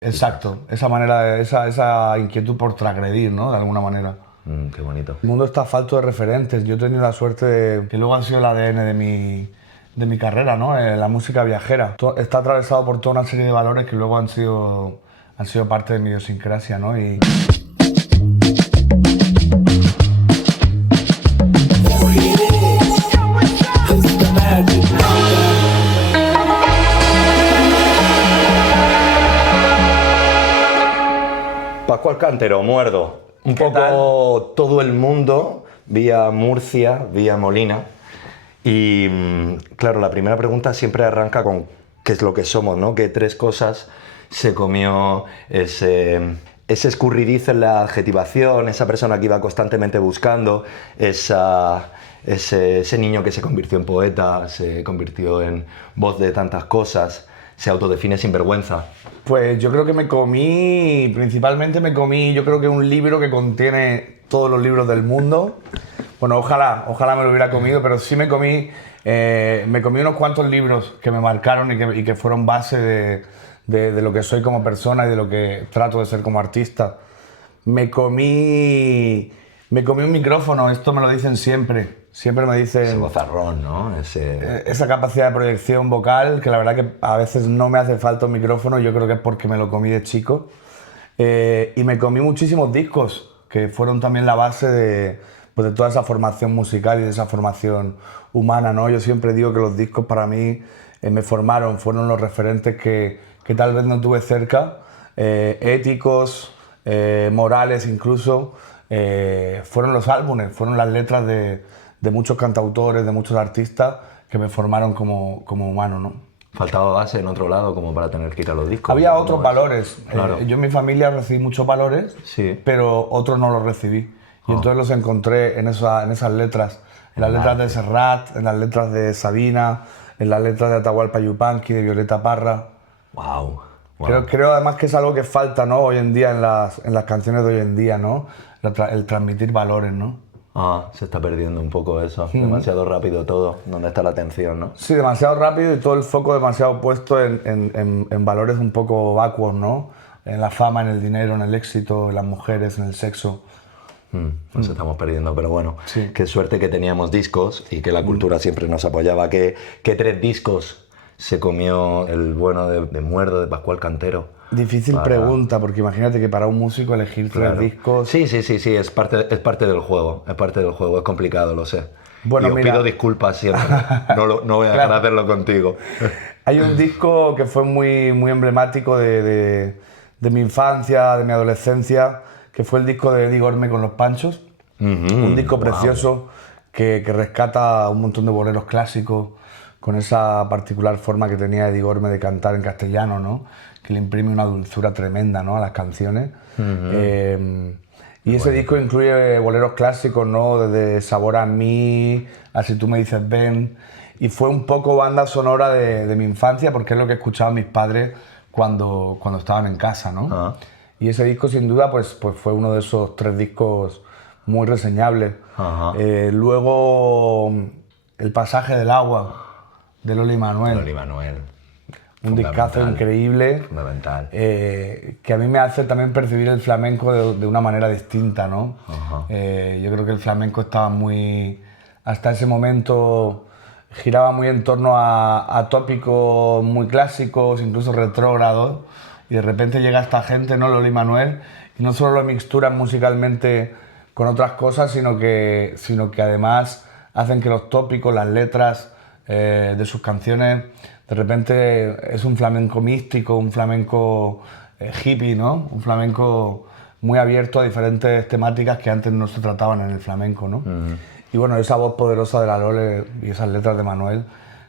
Exacto, esa manera, esa inquietud por transgredir, ¿no? De alguna manera. Qué bonito. El mundo está falto de referentes. Yo he tenido la suerte de que luego ha sido el ADN de mi carrera, ¿no? La música viajera. Está atravesado por toda una serie de valores que luego han sido parte de mi idiosincrasia, ¿no? Y Pascual Cantero, Muerdo. Un poco todo el mundo, vía Murcia, vía Molina. Y claro, la primera pregunta siempre arranca con qué es lo que somos, ¿no? ¿Qué tres cosas se comió ese escurridizo en la adjetivación, esa persona que iba constantemente buscando, ese niño que se convirtió en poeta, se convirtió en voz de tantas cosas, se autodefine sin vergüenza? pues yo creo que principalmente me comí, yo creo que un libro que contiene todos los libros del mundo. Bueno, ojalá me lo hubiera comido, pero sí me comí unos cuantos libros que me marcaron y que fueron base de lo que soy como persona y de lo que trato de ser como artista. Me comí un micrófono, esto me lo dicen siempre. Siempre me dicen... Ese vozarrón, ¿no? Esa capacidad de proyección vocal, que la verdad que a veces no me hace falta un micrófono, yo creo que es porque me lo comí de chico. Y me comí muchísimos discos, que fueron también la base pues de toda esa formación musical y de esa formación humana, ¿no? Yo siempre digo que los discos para mí me formaron, fueron los referentes que tal vez no tuve cerca, éticos, morales incluso. Fueron los álbumes, fueron las letras de muchos cantautores, de muchos artistas que me formaron como humano, ¿no? ¿Faltaba base en otro lado como para tener que ir a los discos? Había otros valores. Claro. Yo en mi familia recibí muchos valores, Sí. pero otros no los recibí. Y entonces los encontré en esas letras. En las letras de Serrat, en las letras de Sabina, en las letras de Atahualpa Yupanqui, de Violeta Parra. Wow. Creo además que es algo que falta, ¿no? Hoy en día en las canciones de hoy en día, ¿no? El transmitir valores, ¿no? Se está perdiendo un poco eso. Demasiado rápido todo. ¿Dónde está la atención, no? Sí, demasiado rápido y todo el foco demasiado puesto en valores un poco vacuos, ¿no? En la fama, en el dinero, en el éxito, en las mujeres, en el sexo. Nos estamos perdiendo, pero bueno, Sí. qué suerte que teníamos discos y que la cultura siempre nos apoyaba. ¿Qué tres discos se comió el bueno de Muerdo, de Pascual Cantero? Difícil pregunta, porque imagínate que para un músico elegir tres discos... Sí, es parte del juego, es complicado, lo sé. Bueno, y os mira... pido disculpas siempre, no voy a dejar de hacerlo contigo. Hay un disco que fue muy emblemático de mi infancia, de mi adolescencia, que fue el disco de Eddie Gorme con Los Panchos. Un disco precioso que rescata un montón de boleros clásicos con esa particular forma que tenía Eddie Gorme de cantar en castellano, ¿no? Que le imprime una dulzura tremenda, ¿no? A las canciones. Y ese disco incluye boleros clásicos, ¿no? Desde Sabor a mí, a Si tú me dices ven. Y fue un poco banda sonora de mi infancia, porque es lo que escuchaban mis padres cuando estaban en casa, ¿no? Y ese disco, sin duda, pues fue uno de esos tres discos muy reseñables. Luego, El pasaje del agua, de Loli Manuel. Loli Manuel. Un discazo increíble. Fundamental. Que a mí me hace también percibir el flamenco de una manera distinta, ¿no? Yo creo que el flamenco estaba hasta ese momento giraba muy en torno a tópicos muy clásicos, incluso retrógrados, y de repente llega esta gente, ¿no? Loli Manuel, y no solo lo mixturan musicalmente con otras cosas, sino que además hacen que los tópicos, las letras de sus canciones, de repente es un flamenco místico, un flamenco hippie, ¿no? Un flamenco muy abierto a diferentes temáticas que antes no se trataban en el flamenco, ¿no? Y bueno, esa voz poderosa de la Lole y esas letras de Manuel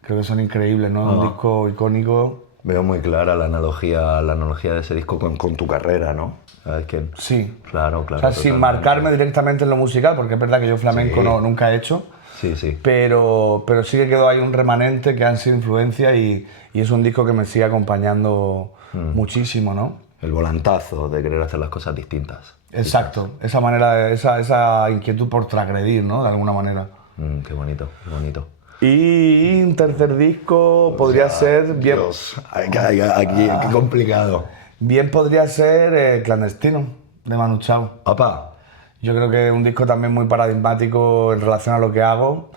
creo que son increíbles, ¿no? Un disco icónico. Veo muy clara la analogía de ese disco con tu carrera, ¿no? ¿Sabes quién? Sí. Claro. O sea, sin marcarme directamente en lo musical, porque es verdad que yo flamenco nunca he hecho. Sí. Pero sí que quedó ahí un remanente que han sido influencia y es un disco que me sigue acompañando muchísimo, ¿no? El volantazo de querer hacer las cosas distintas. Exacto, esa manera, esa inquietud por transgredir, ¿no? De alguna manera. Qué bonito. Y un tercer disco podría ser... Dios, qué complicado. Bien podría ser Clandestino, de Manu Chao. ¡Apa! Yo creo que es un disco también muy paradigmático en relación a lo que hago,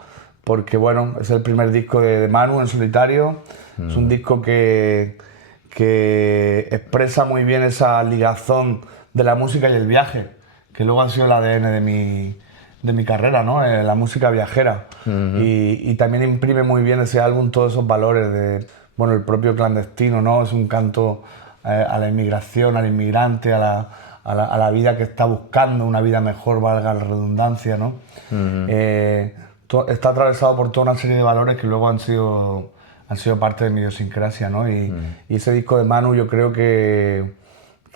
porque bueno, es el primer disco de Manu en solitario. Es un disco que expresa muy bien esa ligazón de la música y el viaje, que luego ha sido el ADN de mi carrera, ¿no? La música viajera. Y también imprime muy bien ese álbum todos esos valores de, bueno, el propio Clandestino, ¿no? Es un canto a la inmigración, al inmigrante, a la vida que está buscando una vida mejor, valga la redundancia, ¿no? Está atravesado por toda una serie de valores que luego han sido parte de mi idiosincrasia, ¿no? Y ese disco de Manu yo creo que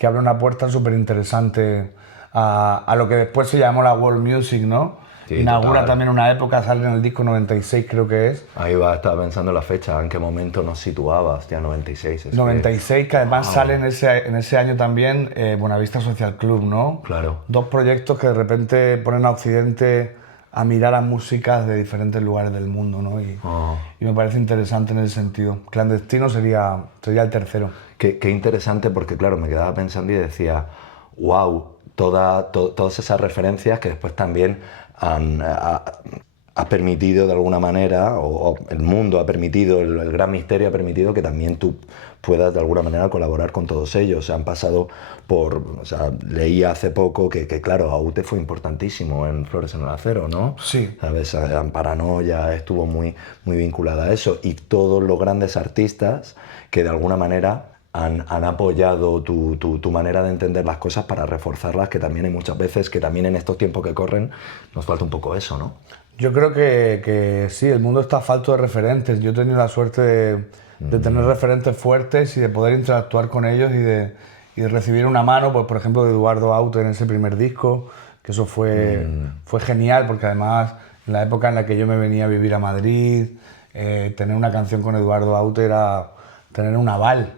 abre una puerta súper interesante a lo que después se llamó la world music, ¿no? Sí, inaugura total. también una época, sale en el disco 96 creo que es. Ahí va, estaba pensando la fecha, en qué momento nos situabas, ya 96. 96, que además sale en ese año también Buenavista Social Club, ¿no? Claro. Dos proyectos que de repente ponen a Occidente a mirar a músicas de diferentes lugares del mundo, ¿no? Y me parece interesante en ese sentido. Clandestino sería el tercero. Qué interesante, porque claro, me quedaba pensando y decía, wow, todas esas referencias que después también ha permitido de alguna manera, o el mundo ha permitido, el gran misterio ha permitido que también tú puedas de alguna manera colaborar con todos ellos. O sea, han pasado por, o sea, leí hace poco que claro, Aute fue importantísimo en Flores en el Acero, ¿no? Sí. ¿Sabes? Paranoia estuvo muy vinculada a eso, y todos los grandes artistas que de alguna manera han apoyado tu manera de entender las cosas para reforzarlas, que también hay muchas veces, que también en estos tiempos que corren nos falta un poco eso, ¿no? Yo creo que sí, el mundo está falto de referentes. Yo he tenido la suerte de tener referentes fuertes y de poder interactuar con ellos y de recibir una mano, pues, por ejemplo, de Eduardo Aute en ese primer disco, que eso fue genial, porque además en la época en la que yo me venía a vivir a Madrid, tener una canción con Eduardo Aute era tener un aval,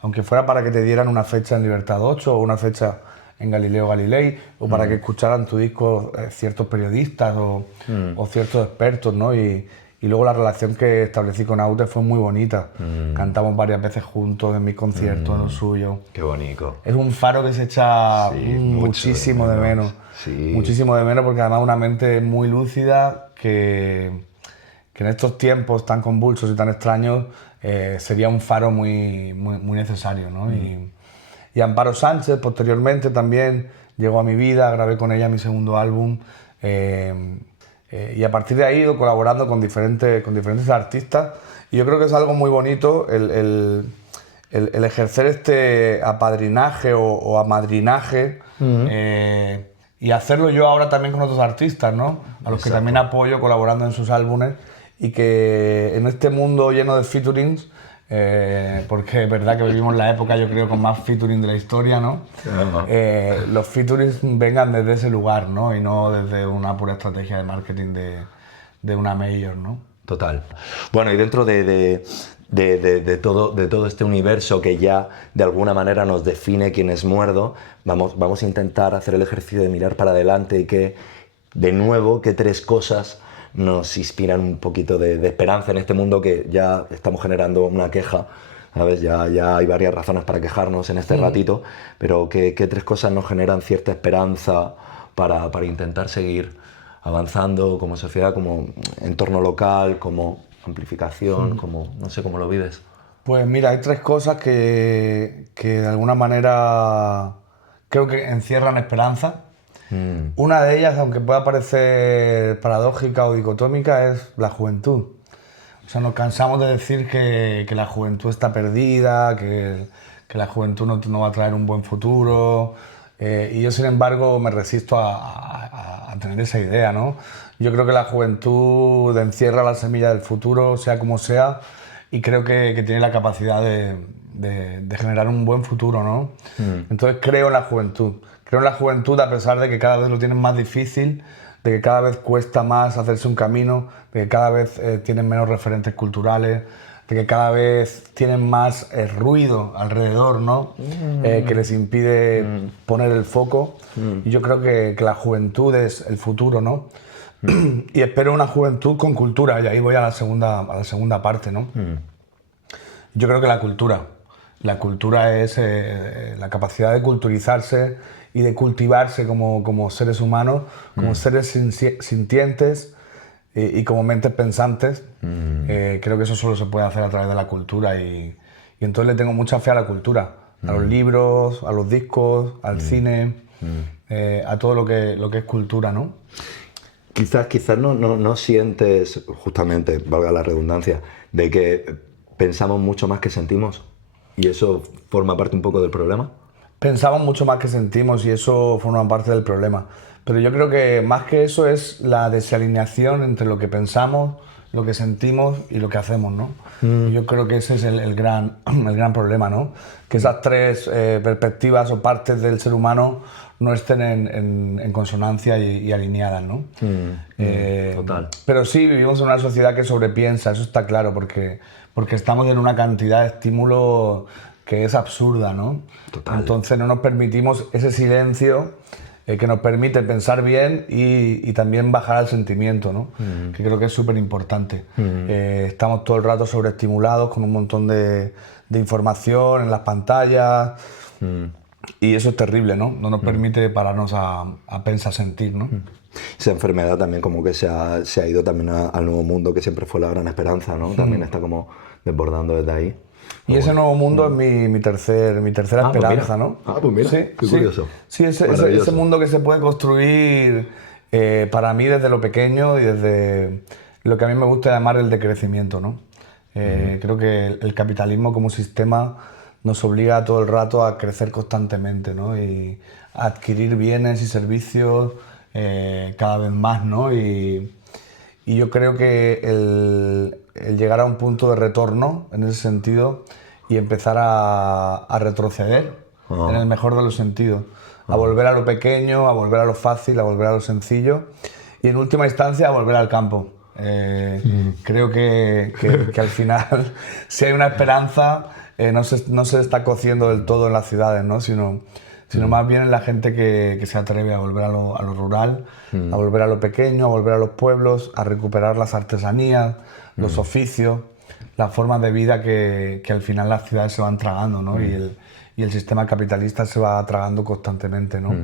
aunque fuera para que te dieran una fecha en Libertad 8 o una fecha en Galileo Galilei, o para que escucharan tu disco ciertos periodistas o ciertos expertos, ¿no? Y luego la relación que establecí con Aute fue muy bonita. Cantamos varias veces juntos en mis conciertos, en los suyos. Qué bonito. Es un faro que se echa muchísimo de menos. Sí. Muchísimo de menos, porque además una mente muy lúcida que en estos tiempos tan convulsos y tan extraños sería un faro muy necesario, ¿no? Y Amparo Sánchez posteriormente también llegó a mi vida, grabé con ella mi segundo álbum y a partir de ahí he ido colaborando con diferentes artistas, y yo creo que es algo muy bonito el ejercer este apadrinaje o amadrinaje y hacerlo yo ahora también con otros artistas, ¿no? A los que también apoyo colaborando en sus álbumes, y que en este mundo lleno de featurings, porque es verdad que vivimos la época, yo creo, con más featuring de la historia, ¿no? Los featurings vengan desde ese lugar, ¿no? Y no desde una pura estrategia de marketing de una major, ¿no? Total. Bueno, y dentro de todo este universo que ya de alguna manera nos define quién es Muerdo, vamos a intentar hacer el ejercicio de mirar para adelante y que, de nuevo, que tres cosas nos inspiran un poquito de esperanza en este mundo que ya estamos generando una queja, ¿sabes? Ya hay varias razones para quejarnos en este ratito, pero que tres cosas nos generan cierta esperanza para intentar seguir avanzando como sociedad, como entorno local, como amplificación, como, no sé cómo lo vives. Pues mira, hay tres cosas que de alguna manera creo que encierran esperanza. Una de ellas, aunque pueda parecer paradójica o dicotómica, es la juventud. O sea, nos cansamos de decir que la juventud está perdida, que la juventud no va a traer un buen futuro, y yo, sin embargo, me resisto a tener esa idea, ¿no? Yo creo que la juventud encierra la semilla del futuro, sea como sea, y creo que tiene la capacidad de generar un buen futuro, ¿no? Entonces creo en la juventud. Creo en la juventud, a pesar de que cada vez lo tienen más difícil, de que cada vez cuesta más hacerse un camino, de que cada vez tienen menos referentes culturales, de que cada vez tienen más ruido alrededor, ¿no? Que les impide poner el foco. Y yo creo que la juventud es el futuro, ¿no? Y espero una juventud con cultura, y ahí voy a la segunda parte, ¿no? Yo creo que la cultura La cultura es la capacidad de culturizarse y de cultivarse como seres humanos, como seres sintientes y como mentes pensantes. Creo que eso solo se puede hacer a través de la cultura y entonces le tengo mucha fe a la cultura, a los libros, a los discos, al cine, a todo lo que es cultura, ¿no? Quizás no sientes, justamente, valga la redundancia, de que pensamos mucho más que sentimos y eso forma parte un poco del problema. Pensamos mucho más que sentimos y eso forma parte del problema. Pero yo creo que más que eso es la desalineación entre lo que pensamos, lo que sentimos y lo que hacemos, ¿no? Yo creo que ese es el gran problema, ¿no? Que esas tres perspectivas o partes del ser humano no estén en consonancia y alineadas, ¿no? Total. Pero sí, vivimos en una sociedad que sobrepiensa, eso está claro, porque estamos en una cantidad de estímulos que es absurda, ¿no? Total. Entonces no nos permitimos ese silencio que nos permite pensar bien y también bajar al sentimiento, ¿no? Que creo que es súper importante. Estamos todo el rato sobreestimulados con un montón de información en las pantallas y eso es terrible, ¿no? No nos permite pararnos a pensar, sentir, ¿no? Esa enfermedad también como que se ha ido también al nuevo mundo, que siempre fue la gran esperanza, ¿no? También está como desbordando desde ahí. Y ese nuevo mundo es mi tercera esperanza, ¿no? Pues mira, sí, qué curioso. Sí, ese mundo que se puede construir para mí desde lo pequeño y desde lo que a mí me gusta llamar el decrecimiento, ¿no? Creo que el capitalismo como sistema nos obliga todo el rato a crecer constantemente, ¿no? Y a adquirir bienes y servicios cada vez más, ¿no? Y yo creo que el llegar a un punto de retorno en ese sentido y empezar a retroceder en el mejor de los sentidos, a volver a lo pequeño, a volver a lo fácil, a volver a lo sencillo y en última instancia a volver al campo. Creo que al final, si hay una esperanza, no se está cociendo del todo en las ciudades, ¿no? sino más bien en la gente que se atreve a volver a lo rural, a volver a lo pequeño, a volver a los pueblos, a recuperar las artesanías, los oficios, las formas de vida que al final las ciudades se van tragando, ¿no? Y el sistema capitalista se va tragando constantemente, ¿no?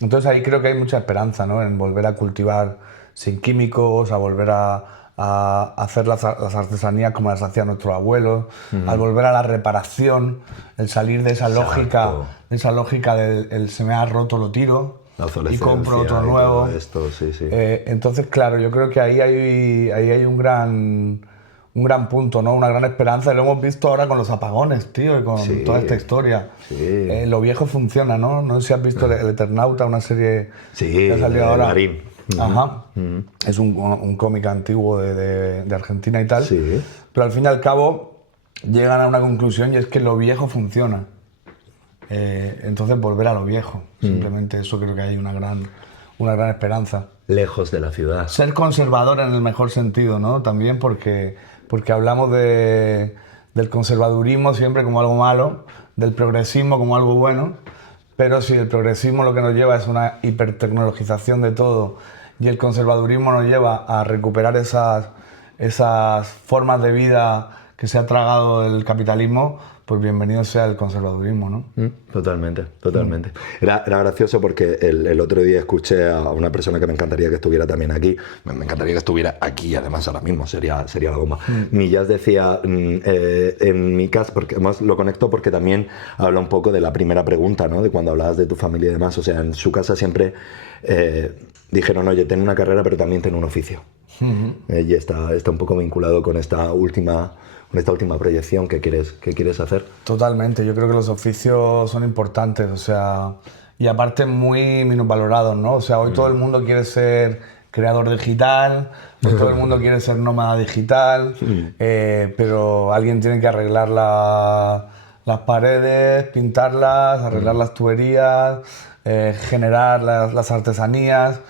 Entonces ahí creo que hay mucha esperanza, ¿no? En volver a cultivar sin químicos, a volver a hacer las artesanías como las hacían nuestros abuelos, al volver a la reparación, el salir de esa lógica del se me ha roto, lo tiro y compro otro nuevo. Esto, sí. Entonces, claro, yo creo que ahí hay un gran punto, ¿no? Una gran esperanza y lo hemos visto ahora con los apagones, tío, y con toda esta historia. Lo viejo funciona, ¿no? No sé si has visto El Eternauta, una serie que ha salido ahora. Marín. Ajá. Es un cómic antiguo de Argentina y tal. Sí. Pero al fin y al cabo llegan a una conclusión y es que lo viejo funciona. Entonces volver a lo viejo. Simplemente eso creo que hay una gran esperanza. Lejos de la ciudad. Ser conservador en el mejor sentido, ¿no? También porque hablamos del conservadurismo siempre como algo malo, del progresismo como algo bueno, pero si el progresismo lo que nos lleva es una hipertecnologización de todo y el conservadurismo nos lleva a recuperar esas formas de vida que se ha tragado el capitalismo, pues bienvenido sea el conservadurismo, ¿no? Totalmente. Era gracioso porque el otro día escuché a una persona que me encantaría que estuviera también aquí. Me encantaría que estuviera aquí, además, ahora mismo, sería la bomba. Millas decía, en mi caso, porque además lo conecto porque también habla un poco de la primera pregunta, ¿no? De cuando hablabas de tu familia y demás. O sea, en su casa siempre dijeron, oye, ten una carrera, pero también ten un oficio. Y está un poco vinculado con esta última proyección que quieres hacer. Totalmente, yo creo que los oficios son importantes, o sea, y aparte muy minusvalorados, ¿no? O sea, hoy todo el mundo quiere ser creador digital, hoy todo el mundo quiere ser nómada digital, pero alguien tiene que arreglar las paredes, pintarlas, arreglar las tuberías, generar las artesanías,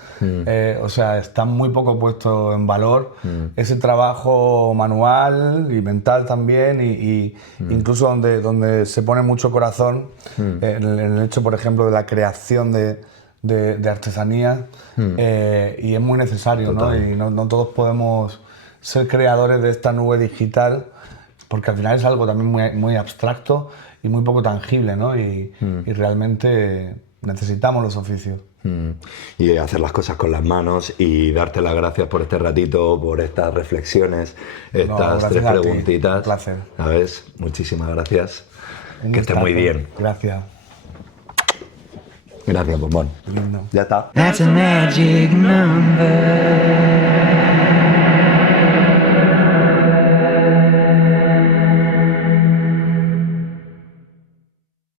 o sea, está muy poco puesto en valor ese trabajo manual y mental también y incluso donde se pone mucho corazón en el hecho, por ejemplo, de la creación de artesanías y es muy necesario, ¿no? Y no todos podemos ser creadores de esta nube digital porque al final es algo también muy abstracto y muy poco tangible, ¿no? Y realmente necesitamos los oficios. Y hacer las cosas con las manos y darte las gracias por este ratito, por estas reflexiones, estas 3 preguntitas. Un placer. ¿Sabes? Muchísimas gracias. Que estés gustazo. muy bien. Gracias. Gracias, bombón. Lindo. Ya está. That's a magic number.